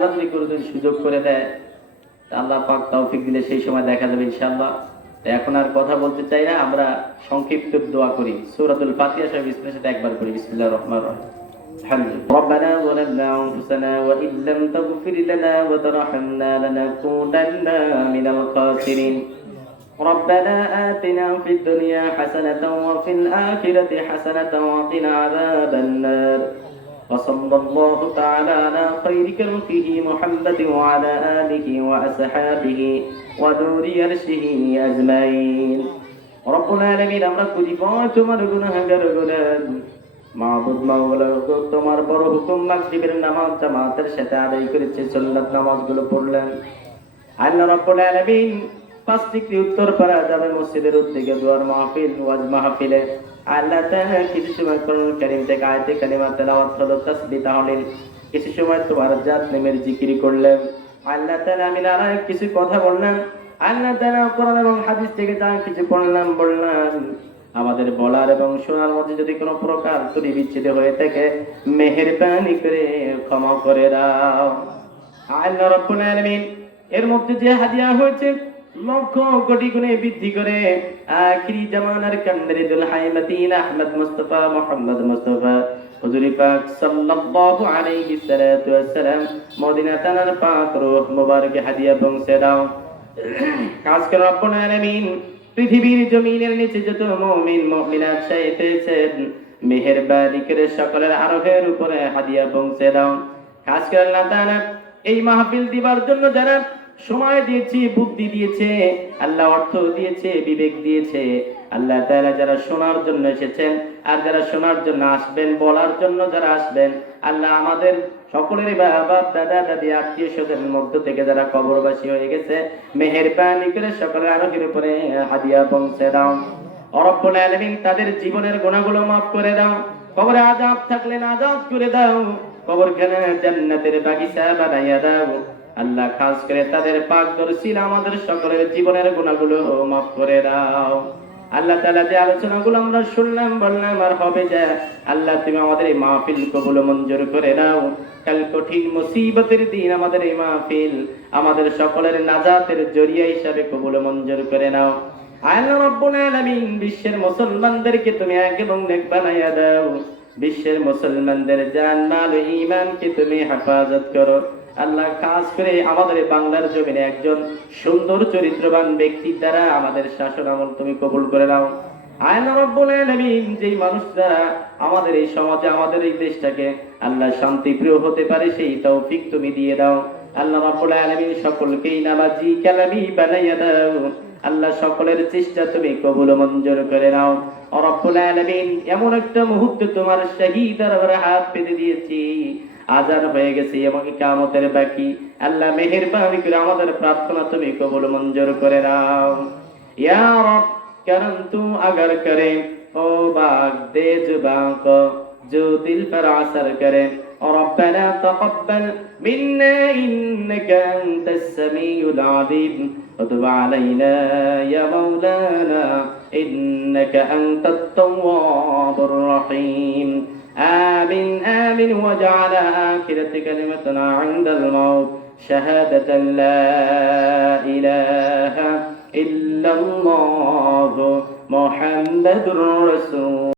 যদি কোনোদিন সুযোগ করে দেয়, আল্লাহ পাক তৌফিক দিলে সেই সময় দেখা যাবে ইনশাআল্লাহ। এখন আর কথা বলতে চাই না, আমরা সংক্ষিপ্ত দোয়া করি। সূরাতুল ফাতিহা সব বিসমিল্লাহ একবার করি। বিসমিল্লাহির রহমানির রহিম। ربنا ظلمنا أنفسنا وإن لم تغفر لنا وترحمنا لنكونن من الخاسرين ربنا آتنا في الدنيا حسنة وفي الآخرة حسنة وقنا عذاب النار وصلى الله تعالى على خير خلقه محمد وعلى آله وأصحابه ونور عرشه أجمعين رب العالمين আমরা কুজিপয় তোমার গুনাহগার গোলাম মাবুদ মাওলা তোমার বড় হুকুম মাগরিবের নামাজ জামাতের সাথে আদায় করেছে, সুন্নাত নামাজগুলো পড়লেন। আল্লাহ রাব্বুল আলামিন পাঁচটি উত্তর পারা যাবে মসজিদের উদ্যোগে দোয়ার মাহফিল ওয়াজ মাহফিলে আল্লাহ তাআলা কিছু সময় কোরআন কারীম থেকে আয়াতে কালিমা তেলাওয়াত হলো, তাসবিহ তাহলিল, কিছু সময় তোমার জাত নামের জিকির করলেন। আল্লাহ তাআলা আমি আর কিছু কথা বললাম, আল্লাহ তাআলা কোরআন এবং হাদিস থেকে যা কিছু বললাম আমাদের বলার এবং শোনার মধ্যে যদি কোনো প্রকার ত্রুটি বিচ্ছিন্ন হয়ে থাকে মেহেরবানি করে ক্ষমা করে দাও। আল্লাহ রাব্বুল আলামিন এর মধ্যে যে হাদিয়া হয়েছে লক্ষ কোটি গুণে বৃদ্ধি করে আখিরি জামানার কান্দারে দুল হাইমাতিন আহমদ মুস্তাফা মুহাম্মদ মুস্তাফা হুজুর পাক সাল্লাল্লাহু আলাইহি সাল্লাতু ওয়াসসালাম মদিনা তানার পাক রূহ মুবারকে হাদিয়া পৌঁছে দাও। কাজ করে রব্বুল আলামিন পৃথিবীর জমিনের নিচে যত মুমিন মুমিনাত চাইতেছেন মেহেরবানি করে সকলের আরোহের উপরে হাদিয়া পৌঁছে দাও। কাজ করে আল্লাহ তাআলা এই মাহফিল দিবার জন্য যারা সময় দিয়েছে, বুদ্ধি দিয়েছে, আল্লাহ অর্থ দিয়েছে, বিবেক দিয়েছে, আল্লাহ তাআলা যারা শোনার জন্য এসেছেন আর যারা শোনার জন্য আসবেন, বলার জন্য যারা আসবেন, আল্লাহ আমাদের সকলের বাপ দাদা দাদি আত্মীয় স্বজনের মধ্য থেকে যারা কবরবাসী হয়ে গেছে মেহেরবানি করে সকলের আরোগ্যের উপরে হাদিয়া পৌঁছে দাও। রব্বুল আলামিন তাদের জীবনের গুনাহগুলো মাফ করে দাও, কবরে আযাব থাকলে আযাব করে দাও, কবরখানা জান্নাতের বাগিচা বানাইয়া দাও। আল্লাহ খাস করে তাদের পাক দরসিল আমাদের সকলের জীবনের গুনাহগুলো মাফ করে দাও। আল্লাহ তাআলা যে আলোচনাগুলো আমরা শুনলাম বললাম আর হবে যা, আল্লাহ তুমি আমাদের এই মাহফিল কবুল মঞ্জুর করে নাও। কাল কঠিন মুসিবতের দিন আমাদের এই মাহফিল আমাদের সকলের নাজাতের জরিয়া হিসাবে কবুল মঞ্জুর করে নাও। আল্লাহ রাব্বুল আলামিন বিশ্বের মুসলমানদেরকে তুমি এক এবং নেক বানাইয়া দাও। বিশ্বের মুসলমানদের জান মাল ও ঈমানকে তুমি হেফাজত করো। আল্লাহ খাস করে আমাদের বাংলার জমিনে একজন সুন্দর চরিত্রবান ব্যক্তির দ্বারা আমাদের শাসন আমল তুমি কবুল করে নাও। আল্লাহ রাব্বুল আলামিন যেই মানুষরা আমাদের এই সমাজে আমাদের এই দেশটাকে আল্লাহ শান্তিপ্রিয় হতে পারে সেই তৌফিক তুমি দিয়ে দাও। আল্লাহ রাব্বুল আলামিন সকলকেই নামাজি কালামি বানাইয়া দাও। আল্লাহ সকলের চেষ্টা তুমি কবুল মঞ্জুর করে নাও। রব্বুল আলামিন এমন একটা মুহূর্ত তোমার শাহী দরবারে হাত পেতে দিয়েছি, আজান হয়ে গেছে এবং কিয়ামতের বাকি। আল্লাহ মেহেরবানি করে আমাদের প্রার্থনা তুমি কবুল মঞ্জুর করে নাও। ইয়া রব करम तू अगर करे ओ बाग दे जुबां को जो दिल पर असर करे और रब्बना तक़ब्बल मिन्ना इन्नका अंतस समीउल अलीम वतुब अलैना या मौलाना इन्नका अंतत तव्वाबुर रहीम آمين آمين وجعل آخرة كلمتنا عند الموت شهادة لا إله إلا الله محمد رسول